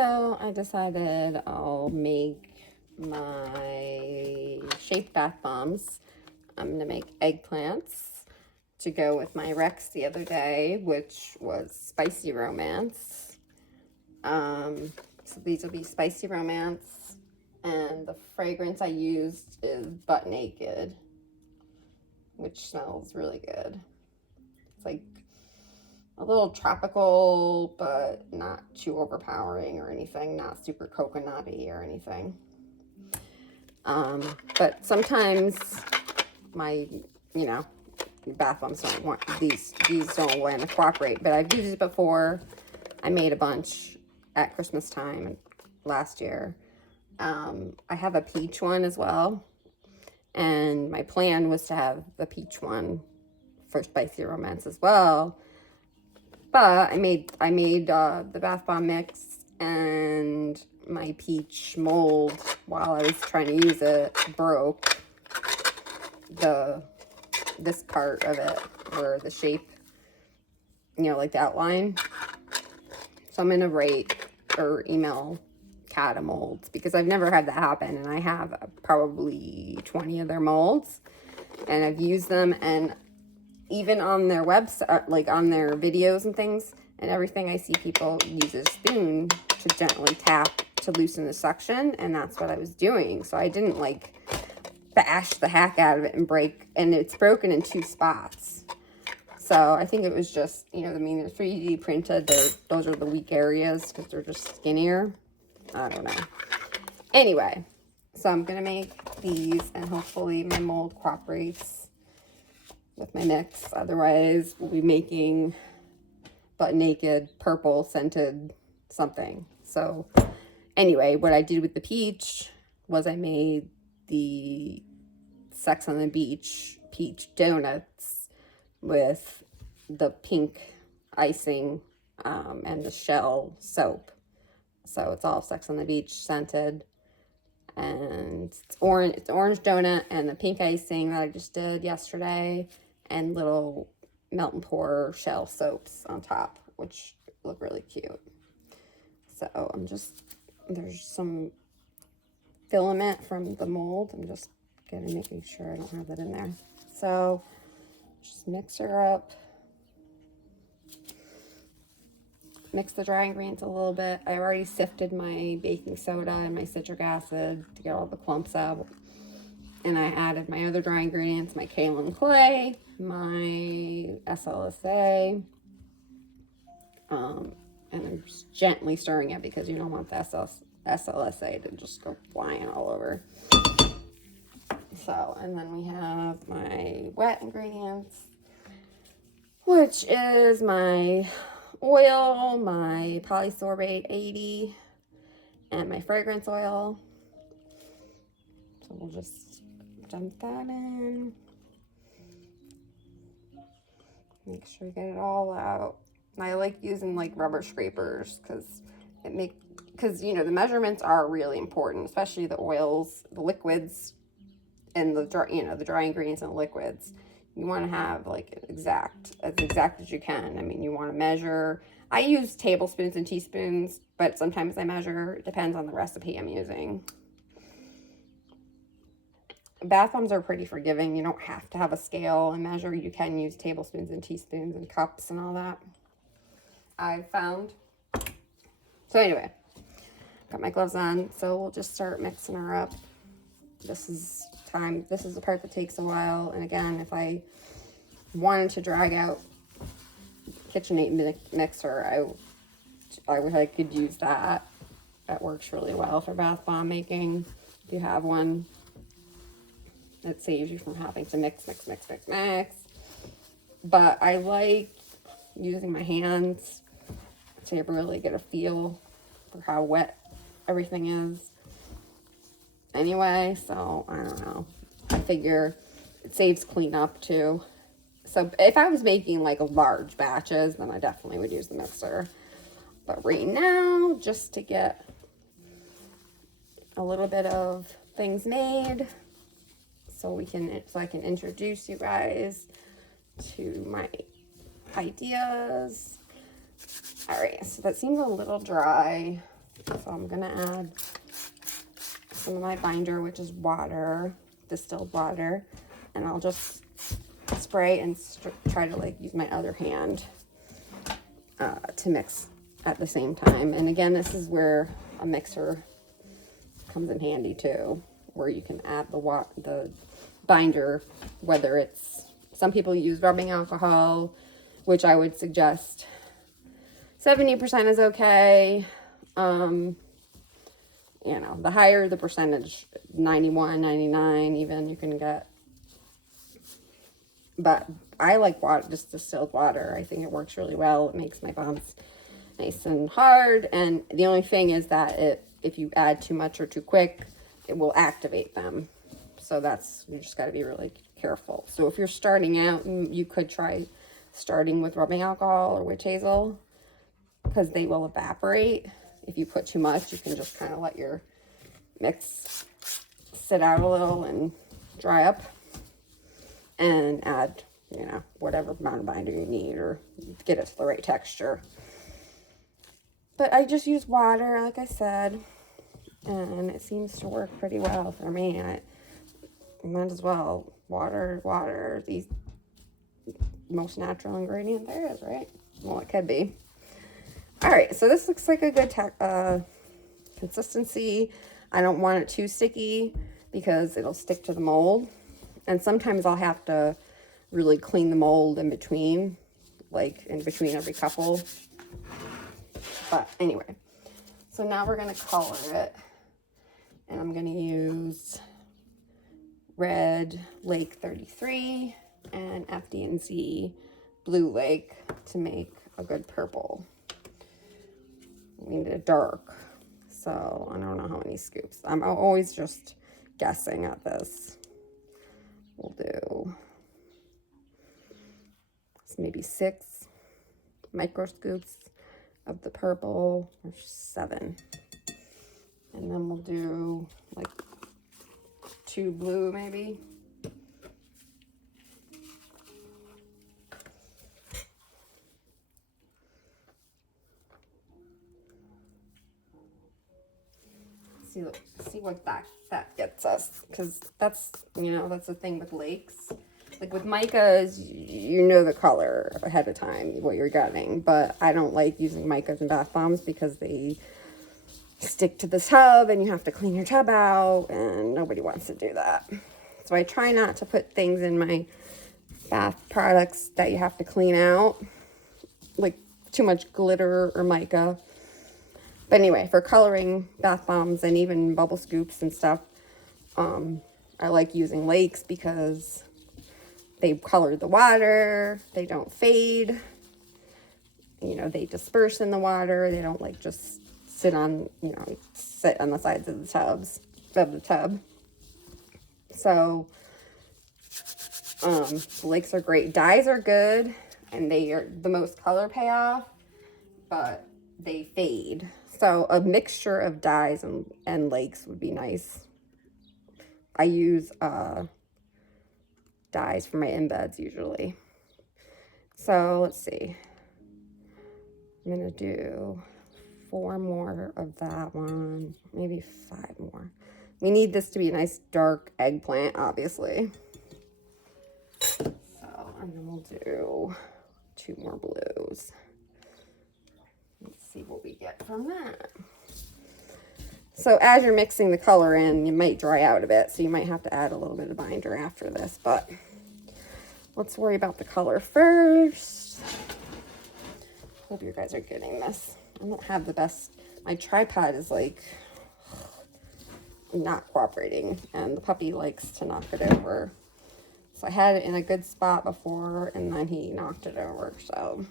So I decided I'll make my shaped bath bombs. I'm going to make eggplants to go with my Rex the other day, which was Spicy Romance. So these will be Spicy Romance, and the fragrance I used is Butt Naked, which smells really good. It's like a little tropical, but not too overpowering or anything, not super coconutty or anything. But sometimes my, bath bombs don't want, these don't want to cooperate, but I've used it before. I made a bunch at Christmas time last year. I have a peach one as well, and my plan was to have the peach one for Spicy Romance as well. But I made the bath bomb mix, and my peach mold, while I was trying to use it, broke this part of it where the shape, like the outline. So I'm gonna rate or email Cata Molds, because I've never had that happen, and I have probably 20 of their molds, and I've used them, and even on their website, like on their videos and things and everything, I see people use a spoon to gently tap to loosen the suction, and that's what I was doing. So I didn't like bash the heck out of it and break, and it's broken in 2 spots. So I think it was just, they're 3D printed. Those are the weak areas because they're just skinnier. I don't know. Anyway, so I'm gonna make these, and hopefully my mold cooperates with my mix. Otherwise, we'll be making Butt Naked purple scented something. So anyway, what I did with the peach was I made the Sex on the Beach peach donuts with the pink icing and the shell soap. So it's all Sex on the Beach scented, and it's orange donut and the pink icing that I just did yesterday, and little melt and pour shell soaps on top, which look really cute. So there's some filament from the mold. I'm just making sure I don't have that in there. So just mix her up. Mix the dry ingredients a little bit. I already sifted my baking soda and my citric acid to get all the clumps out. And I added my other dry ingredients, my kaolin clay, my SLSA. And I'm just gently stirring it because you don't want the SLSA to just go flying all over. So, and then we have my wet ingredients, which is my oil, my polysorbate 80, and my fragrance oil. So we'll just dump that in. Make sure you get it all out. And I like using like rubber scrapers because the measurements are really important, especially the oils, the liquids, and the dry ingredients and the liquids. You want to have like as exact as you can. You want to measure. I use tablespoons and teaspoons, but sometimes I measure. It depends on the recipe I'm using. Bath bombs are pretty forgiving. You don't have to have a scale and measure. You can use tablespoons and teaspoons and cups and all that, I've found. So anyway, got my gloves on, so we'll just start mixing her up. This is the part that takes a while. And again, if I wanted to drag out KitchenAid mixer, I could use that. That works really well for bath bomb making. If you have one, it saves you from having to mix. But I like using my hands to really get a feel for how wet everything is. Anyway, so I don't know. I figure it saves cleanup too. So if I was making like large batches, then I definitely would use the mixer. But right now, just to get a little bit of things made, so I can introduce you guys to my ideas. All right, so that seems a little dry. So I'm going to add some of my binder, which is water, distilled water, and I'll just spray and try to like use my other hand to mix at the same time. And again, this is where a mixer comes in handy too, where you can add the binder, whether it's, some people use rubbing alcohol, which I would suggest 70% is okay. You know, the higher the percentage, 91, 99 even, you can get. But I like water, just distilled water. I think it works really well. It makes my bombs nice and hard. And the only thing is that if you add too much or too quick, it will activate them. So you just got to be really careful. So if you're starting out, you could try starting with rubbing alcohol or witch hazel, because they will evaporate. If you put too much, you can just kind of let your mix sit out a little and dry up, and add, you know, whatever amount of binder you need, or get it to the right texture. But I just use water, like I said, and it seems to work pretty well for me. I might as well. Water, the most natural ingredient there is, right? Well, it could be. All right, so this looks like a good consistency. I don't want it too sticky because it'll stick to the mold. And sometimes I'll have to really clean the mold in between, like in between every couple. But anyway, so now we're going to color it. And I'm going to use Red Lake 33 and FD&Z Blue Lake to make a good purple. We need a dark, so I don't know how many scoops. I'm always just guessing at this. We'll do maybe 6 micro scoops of the purple, or 7. And then we'll do like 2 blue maybe. See what that gets us, because that's, you know, that's the thing with lakes. Like with micas, you know the color ahead of time, what you're getting. But I don't like using micas and bath bombs because they stick to the tub and you have to clean your tub out, and nobody wants to do that. So I try not to put things in my bath products that you have to clean out, like too much glitter or mica. But anyway, for coloring bath bombs and even bubble scoops and stuff, I like using lakes because they color the water, they don't fade, you know, they disperse in the water, they don't like just sit on the sides of the tub. So lakes are great. Dyes are good, and they are the most color payoff, but they fade. So a mixture of dyes and lakes would be nice. I use dyes for my embeds usually. So let's see. I'm going to do 4 more of that one, maybe 5 more. We need this to be a nice dark eggplant, obviously. So, and then we'll do 2 more blues. Let's see what we get from that. So as you're mixing the color in, you might dry out a bit, so you might have to add a little bit of binder after this, but let's worry about the color first. Hope you guys are getting this. I don't have the best, my tripod is like not cooperating, and the puppy likes to knock it over. So I had it in a good spot before, and then he knocked it over, so.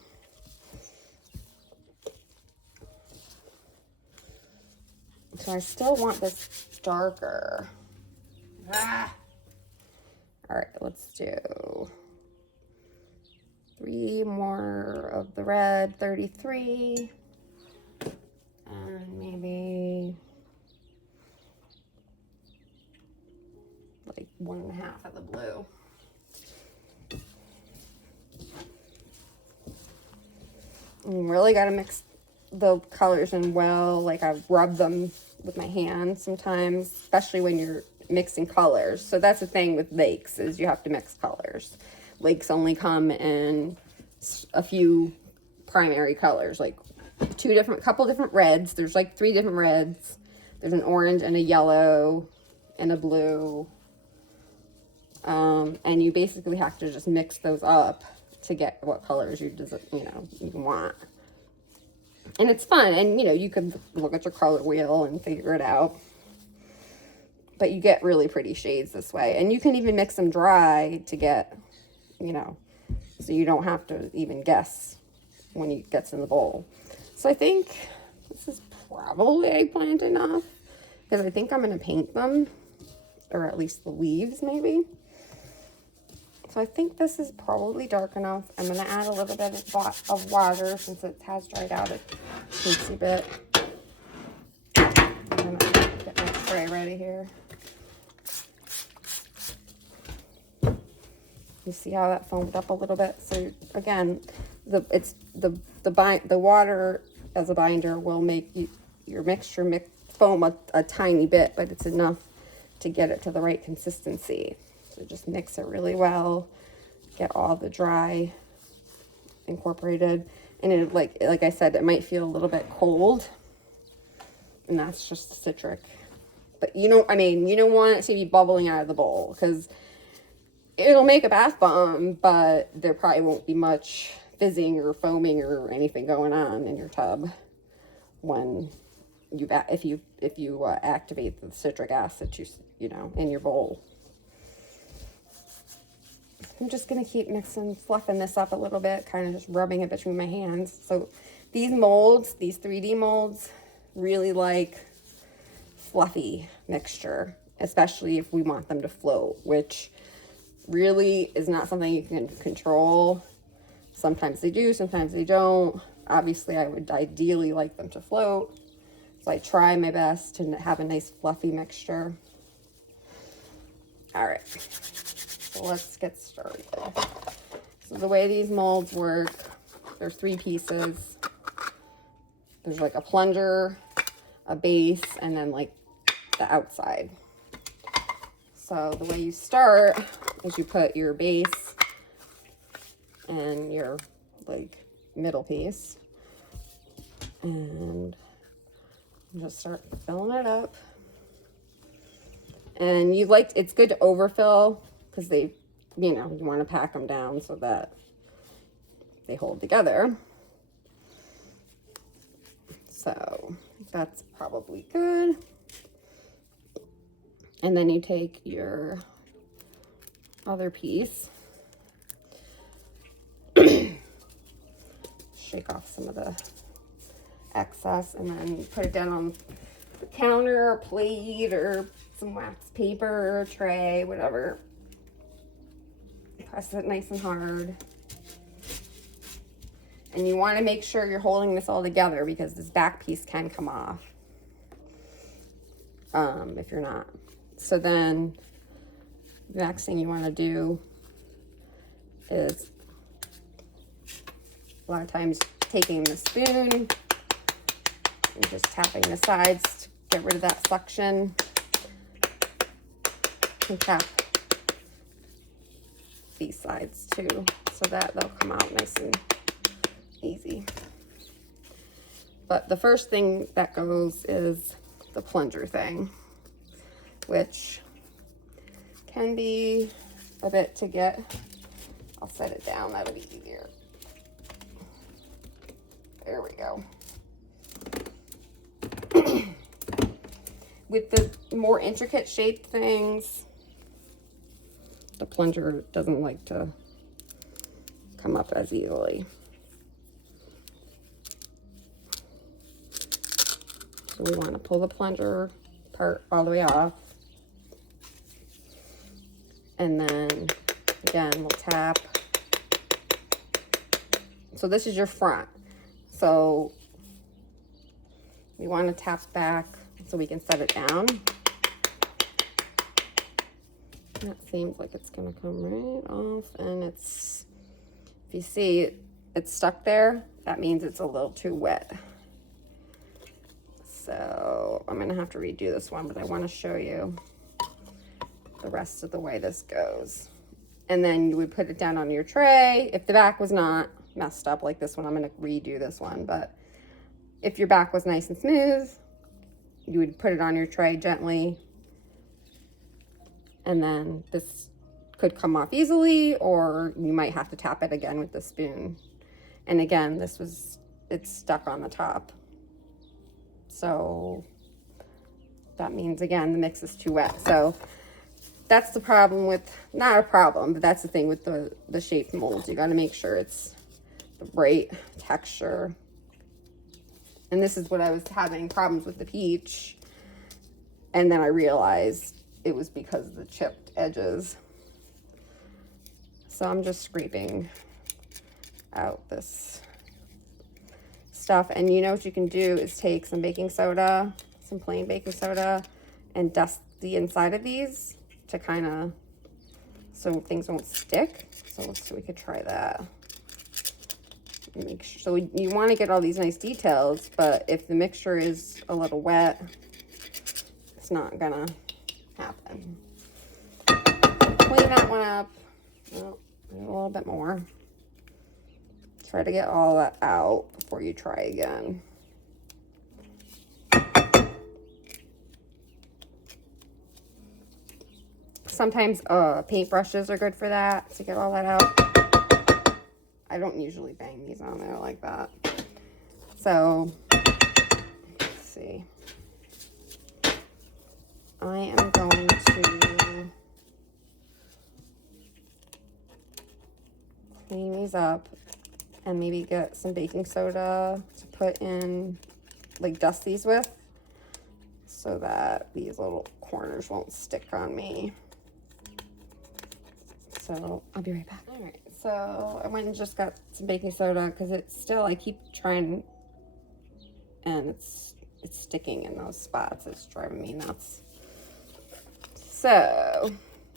So I still want this darker. All right, let's do 3 more of the red 33. And maybe like 1.5 of the blue. And you really got to mix the colors in well. Like I rub them with my hands sometimes, especially when you're mixing colors. So that's the thing with lakes, is you have to mix colors. Lakes only come in a few primary colors, like couple different reds. There's like 3 different reds. There's an orange and a yellow and a blue. And you basically have to just mix those up to get what colors you want. And it's fun. And, you can look at your color wheel and figure it out. But you get really pretty shades this way. And you can even mix them dry to get, so you don't have to even guess when it gets in the bowl. So I think this is probably eggplant enough, because I think I'm going to paint them, or at least the leaves maybe. So I think this is probably dark enough. I'm going to add a little bit of water since it has dried out a teensy bit. I'm going to get my tray ready here. You see how that foamed up a little bit? So again, the water as a binder will make your mixture foam a tiny bit, but it's enough to get it to the right consistency. So just mix it really well, get all the dry incorporated. And it, like I said, it might feel a little bit cold, and that's just citric. But you don't want it to be bubbling out of the bowl, because it'll make a bath bomb, but there probably won't be much fizzing or foaming or anything going on in your tub when if you activate the citric acid in your bowl. I'm just gonna keep fluffing this up a little bit, kind of just rubbing it between my hands. So these molds, these 3D molds, really like fluffy mixture, especially if we want them to float, which really is not something you can control. Sometimes they do, sometimes they don't. Obviously, I would ideally like them to float. So I try my best to have a nice fluffy mixture. All right, so let's get started. So the way these molds work, there's 3 pieces. There's like a plunger, a base, and then like the outside. So the way you start is you put your base and your like middle piece, and just start filling it up. And it's good to overfill, because they, you want to pack them down so that they hold together. So that's probably good. And then you take your other piece, shake off some of the excess, and then put it down on the counter or plate or some wax paper or tray, whatever. Press it nice and hard. And you want to make sure you're holding this all together, because this back piece can come off if you're not. So then the next thing you want to do is, a lot of times, taking the spoon and just tapping the sides to get rid of that suction. And tap these sides too, so that they'll come out nice and easy. But the first thing that goes is the plunger thing, which can be a bit to get. I'll set it down, that'll be easier. There we go. With the more intricate shaped things, the plunger doesn't like to come up as easily. So we want to pull the plunger part all the way off. And then again, we'll tap. So this is your front. So we want to tap back so we can set it down. That seems like it's gonna come right off, and it's, if you see it's stuck there, that means it's a little too wet. So I'm gonna have to redo this one, but I want to show you the rest of the way this goes. And then you would put it down on your tray. If the back was not messed up like this one, I'm gonna redo this one, but if your back was nice and smooth, you would put it on your tray gently, and then this could come off easily, or you might have to tap it again with the spoon. And again, it's stuck on the top. So that means, again, the mix is too wet. So that's the problem with, not a problem, but that's the thing with the shaped molds. You got to make sure it's the right texture. And this is what I was having problems with the peach. And then I realized it was because of the chipped edges. So I'm just scraping out this stuff. And you know what you can do is take some baking soda, some plain baking soda, and dust the inside of these to kind of, so things won't stick. So we could try that. Make sure, so you want to get all these nice details, but if the mixture is a little wet, it's not gonna happen. Clean that one up. Oh, a little bit more. Try to get all that out before you try again. Sometimes paintbrushes are good for that, to get all that out. I don't usually bang these on there like that. So, let's see. I am going to clean these up and maybe get some baking soda to put in, like dust these with, so that these little corners won't stick on me. So I'll be right back. All right, so I went and just got some baking soda because it's still, I keep trying and it's sticking in those spots. It's driving me nuts. So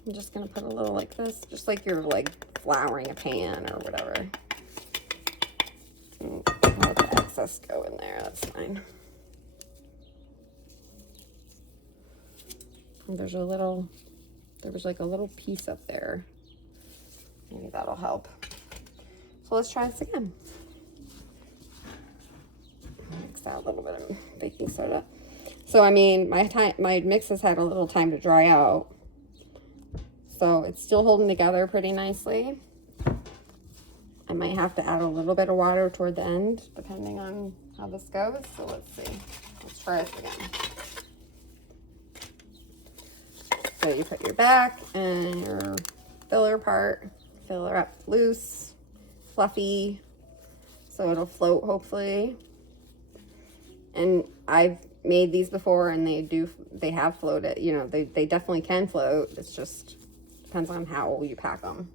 I'm just gonna put a little like this, just like you're like flouring a pan or whatever. And let the excess go in there, that's fine. And there was like a little piece up there. Maybe that'll help. So let's try this again. Mix out a little bit of baking soda. So I mean, my mix has had a little time to dry out. So it's still holding together pretty nicely. I might have to add a little bit of water toward the end, depending on how this goes. So let's see. Let's try this again. So you put your back and your filler part, fill her up loose, fluffy, so it'll float hopefully. And I've made these before and they have floated, you know, they definitely can float. It's just depends on how you pack them.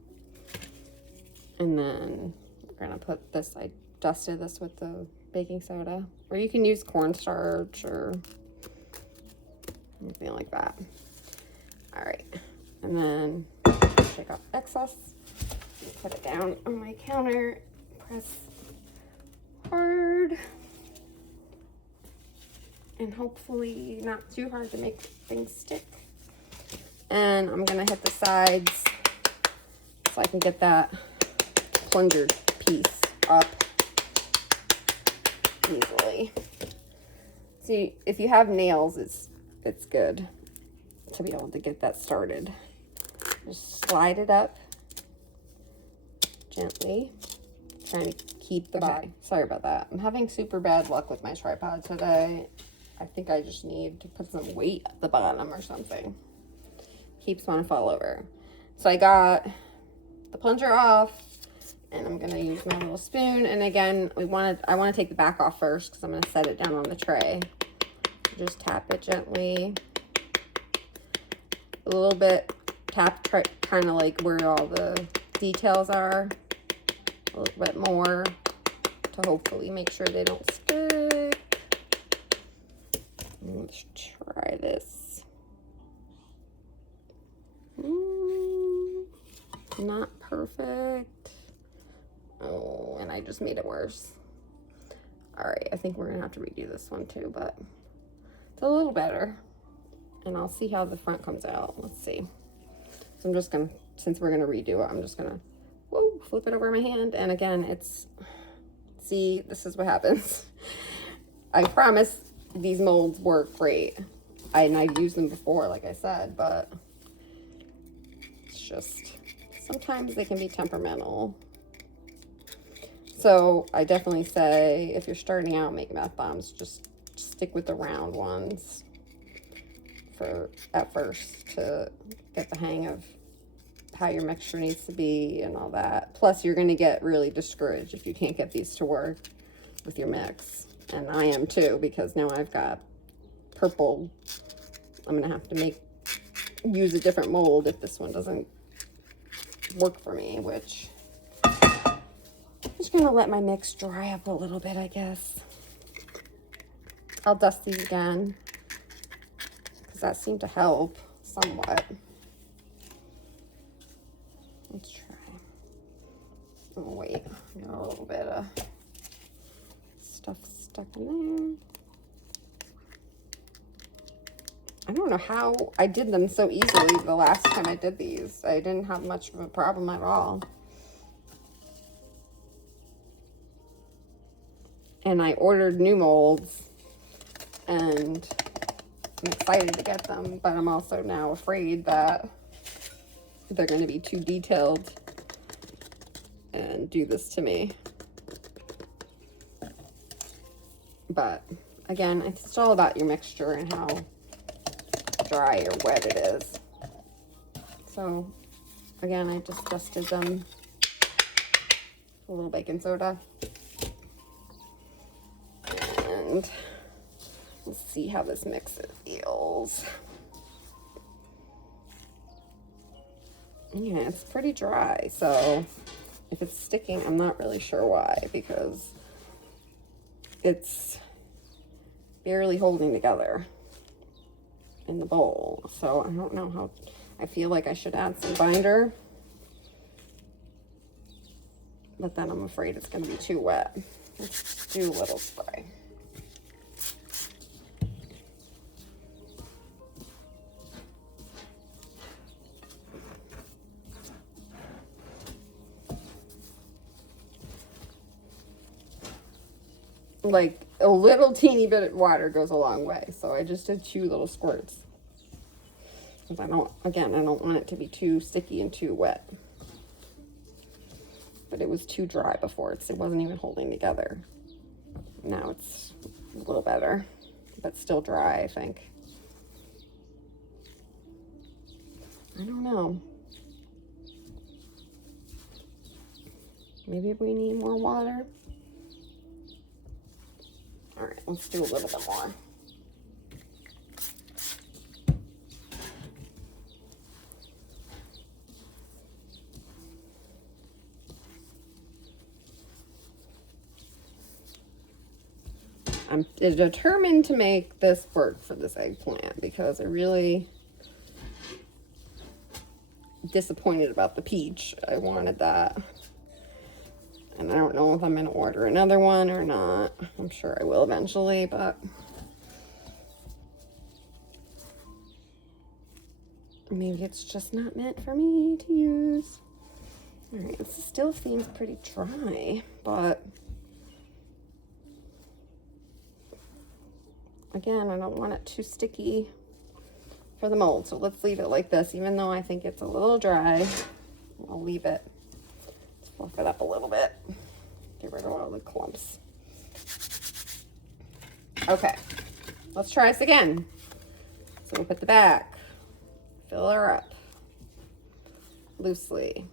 And then we're gonna put this, I dusted this with the baking soda, or you can use cornstarch or anything like that. All right, and then take off excess, put it down on my counter, press hard, and hopefully not too hard to make things stick. And I'm gonna hit the sides so I can get that plunger piece up easily. See, if you have nails, it's good to be able to get that started. Just slide it up gently, trying to keep the body. Sorry about that. I'm having super bad luck with my tripod today. I think I just need to put some weight at the bottom or something. Keeps wanting to fall over. So I got the plunger off, and I'm gonna use my little spoon. And again, I want to take the back off first because I'm gonna set it down on the tray. Just tap it gently, a little bit. Tap kind of like where all the details are, a little bit more to hopefully make sure they don't stick. Let's try this. Not perfect. Oh, and I just made it worse. All right, I think we're gonna have to redo this one too, but It's a little better. And I'll see how the front comes out. Let's see. So I'm just gonna, since we're gonna redo it, I'm just gonna, whoa, flip it over my hand. And again, it's, see, this is what happens. I promise these molds work great. And I've used them before, like I said, but it's just, sometimes they can be temperamental. So I definitely say, if you're starting out making bath bombs, just stick with the round ones for at first to get the hang of how your mixture needs to be and all that. Plus, you're going to get really discouraged if you can't get these to work with your mix. And I am too, because now I've got purple. I'm going to have to use a different mold if this one doesn't work for me, which I'm just going to let my mix dry up a little bit, I guess. I'll dust these again, because that seemed to help somewhat. Let's try. Oh, wait. I got a little bit of stuff stuck in there. I don't know how I did them so easily the last time I did these. I didn't have much of a problem at all. And I ordered new molds, and I'm excited to get them, but I'm also now afraid that they're going to be too detailed and do this to me. But again, it's all about your mixture and how dry or wet it is. So again, I just dusted them with a little baking soda. And let's see how this mix feels. Yeah, it's pretty dry, so if it's sticking, I'm not really sure why, because it's barely holding together in the bowl. So I don't know how, I feel like I should add some binder, but then I'm afraid it's going to be too wet. Let's do a little spray. Like a little teeny bit of water goes a long way. So I just did 2 little squirts. Because I don't want it to be too sticky and too wet. But it was too dry before. It wasn't even holding together. Now it's a little better, but still dry, I think. I don't know. Maybe we need more water. All right, let's do a little bit more. I'm determined to make this work for this eggplant, because I really disappointed about the peach. I wanted that. And I don't know if I'm going to order another one or not. I'm sure I will eventually, but maybe it's just not meant for me to use. All right, this still seems pretty dry, but again, I don't want it too sticky for the mold. So let's leave it like this, even though I think it's a little dry. I'll leave it. Fluff it up a little bit. Get rid of all the clumps. Okay, let's try this again. So we'll put the back, fill her up loosely.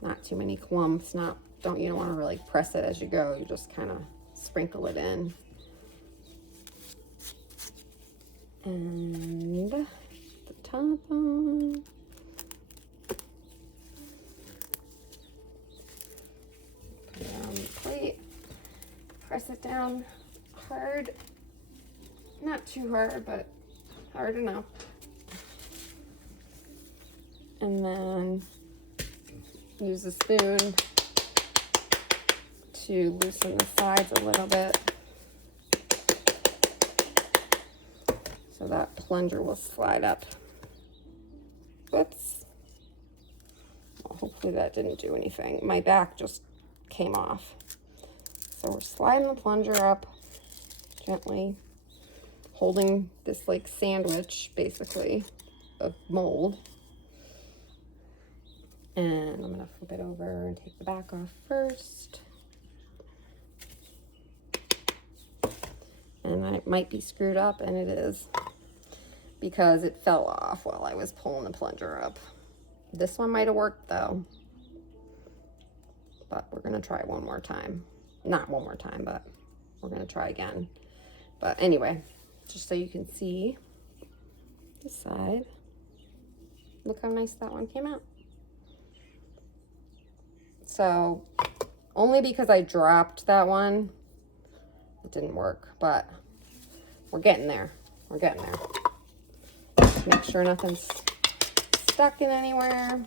Not too many clumps. You don't want to really press it as you go. You just kind of sprinkle it in. And the top on. Put it on the plate. Press it down hard. Not too hard, but hard enough. And then use a spoon to loosen the sides a little bit. So that plunger will slide up. Whoops. Well, hopefully that didn't do anything. My back just came off. So we're sliding the plunger up gently, holding this like sandwich basically of mold. And I'm gonna flip it over and take the back off first. And it might be screwed up, and it is, because it fell off while I was pulling the plunger up. This one might have worked though, but we're gonna try one more time. Not one more time, but we're gonna try again. But anyway, just so you can see this side. Look how nice that one came out. So only because I dropped that one, it didn't work, but we're getting there. We're getting there. Make sure nothing's stuck in anywhere.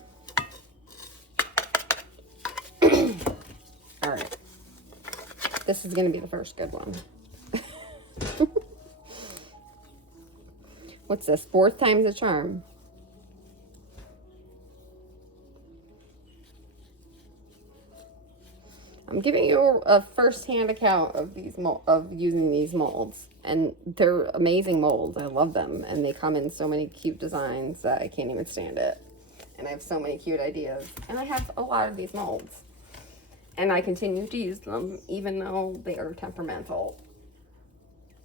All right. This is going to be the first good one. What's this? 4th time's a charm. I'm giving you a first-hand account of these using these molds, and they're amazing molds. I love them, and they come in so many cute designs that I can't even stand it. And I have so many cute ideas, and I have a lot of these molds, and I continue to use them even though they are temperamental.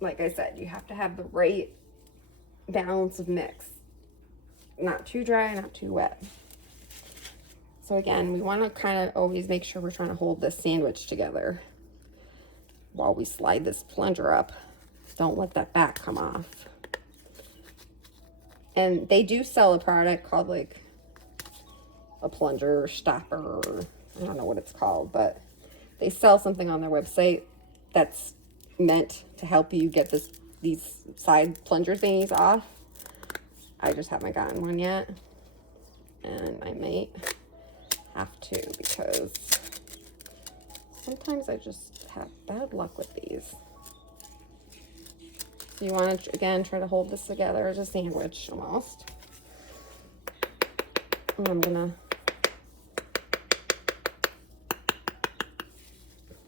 Like I said, you have to have the right balance of mix, not too dry, not too wet. So again, we want to kind of always make sure we're trying to hold this sandwich together while we slide this plunger up. Don't let that back come off. And they do sell a product called like a plunger stopper, or I don't know what it's called, but they sell something on their website that's meant to help you get these side plunger thingies off. I just haven't gotten one yet, and I might have to, because sometimes I just have bad luck with these. So you want to, again, try to hold this together as a sandwich almost. And I'm gonna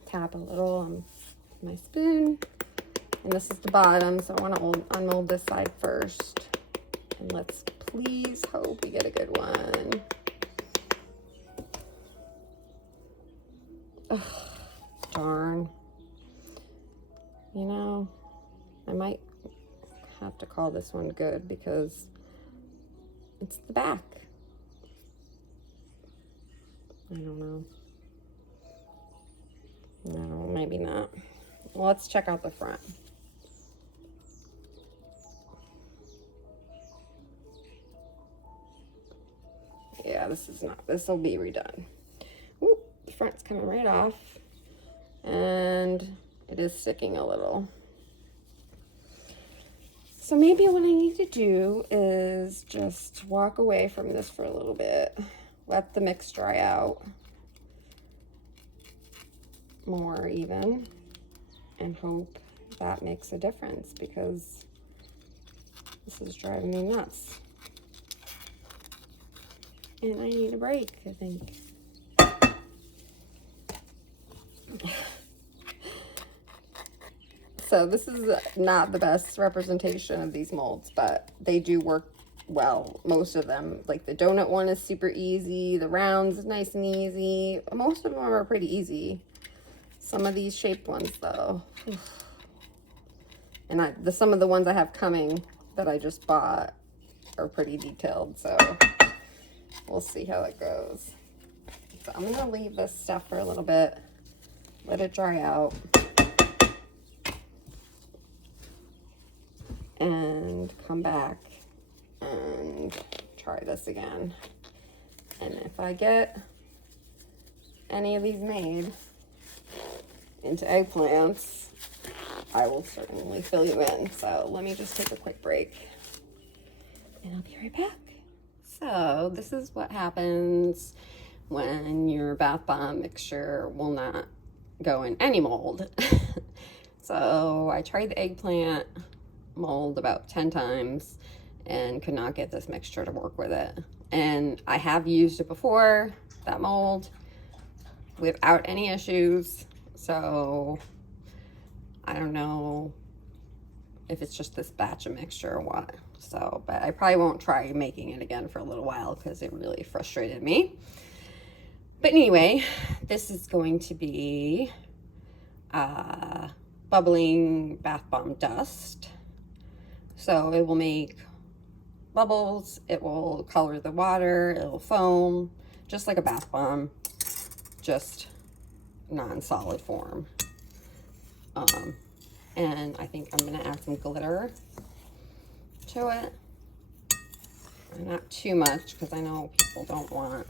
tap a little on my spoon, and this is the bottom, so I want to unmold this side first, and let's please hope we get a good one. Ugh, darn. You know, I might have to call this one good because it's the back. I don't know. No, maybe not. Well, let's check out the front. Yeah, this will be redone. Ooh, the front's coming right off, and it is sticking a little. So maybe what I need to do is just walk away from this for a little bit, let the mix dry out more even, and hope that makes a difference, because this is driving me nuts. And I need a break, I think. So this is not the best representation of these molds, but they do work well, most of them. Like the donut one is super easy, the rounds is nice and easy. Most of them are pretty easy. Some of these shaped ones though. And some of the ones I have coming that I just bought are pretty detailed, so we'll see how it goes. So I'm gonna leave this stuff for a little bit, let it dry out, and come back and try this again. And if I get any of these made into eggplants, I will certainly fill you in. So let me just take a quick break and I'll be right back. So this is what happens when your bath bomb mixture will not go in any mold. So I tried the eggplant mold about 10 times and could not get this mixture to work with it. And I have used it before, that mold, without any issues. So I don't know if it's just this batch of mixture or what. So, but I probably won't try making it again for a little while because it really frustrated me. But anyway, this is going to be bubbling bath bomb dust. So it will make bubbles, it will color the water, it will foam, just like a bath bomb, just non-solid form. And I think I'm gonna add some glitter to it. Not too much, because I know people don't want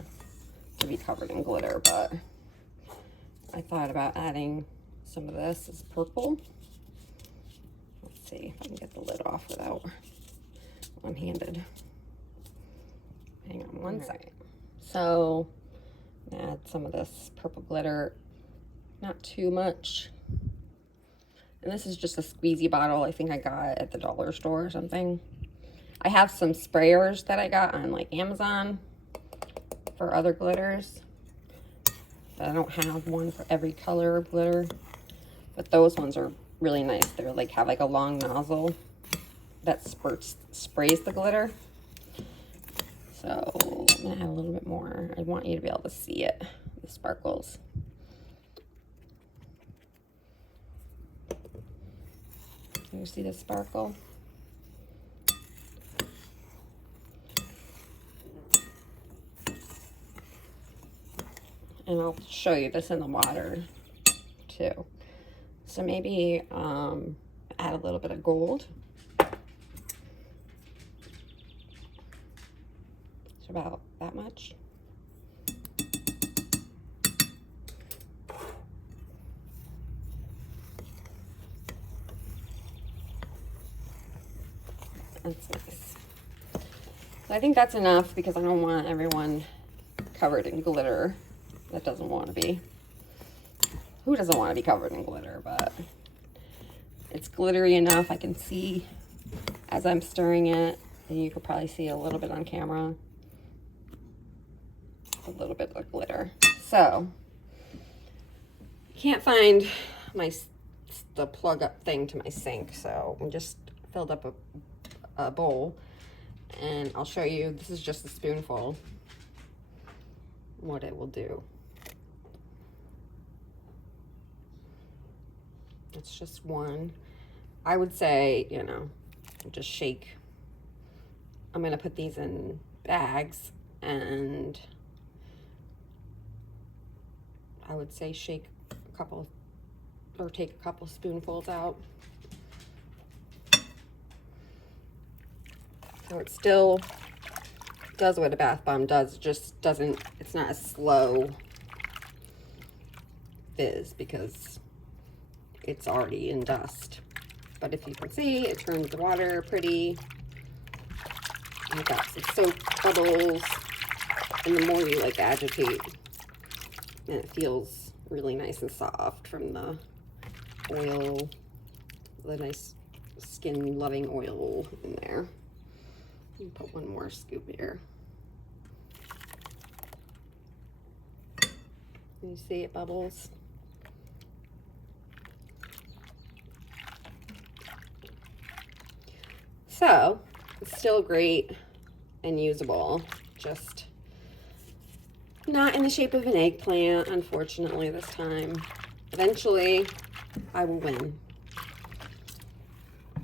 to be covered in glitter, but I thought about adding some of this as purple. Let's see if I can get the lid off without one-handed. Hang on one second. So add some of this purple glitter, not too much. And this is just a squeezy bottle I think I got at the dollar store or something. I have some sprayers that I got on like Amazon for other glitters, but I don't have one for every color of glitter. But those ones are really nice. They're like, have like a long nozzle that sprays the glitter. So I'm gonna add a little bit more. I want you to be able to see it, the sparkles. Can you see the sparkle? And I'll show you this in the water too. So maybe add a little bit of gold. It's about that much. That's nice. So I think that's enough because I don't want everyone covered in glitter that doesn't want to be. Who doesn't want to be covered in glitter? But it's glittery enough. I can see as I'm stirring it, and you could probably see a little bit on camera, a little bit of glitter. So can't find the plug up thing to my sink, so I just filled up a bowl, and I'll show you. This is just a spoonful, what it will do. It's just one. I would say, you know, just shake. I'm gonna put these in bags, and I would say shake a couple, or take a couple spoonfuls out. So it still does what a bath bomb does, just doesn't, it's not a slow fizz because it's already in dust. But if you can see, it turns the water pretty. You got some soap bubbles, and the more you like agitate, and it feels really nice and soft from the oil, the nice skin loving oil in there. Put one more scoop here. Can you see it bubbles? So it's still great and usable, just not in the shape of an eggplant, unfortunately, this time. Eventually I will win.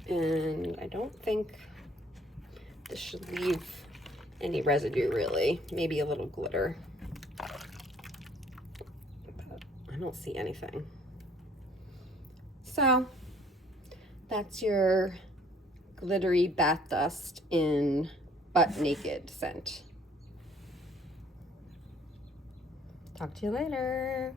And I don't think this should leave any residue, really. Maybe a little glitter, but I don't see anything. So that's your glittery bath dust in Butt Naked scent. Talk to you later.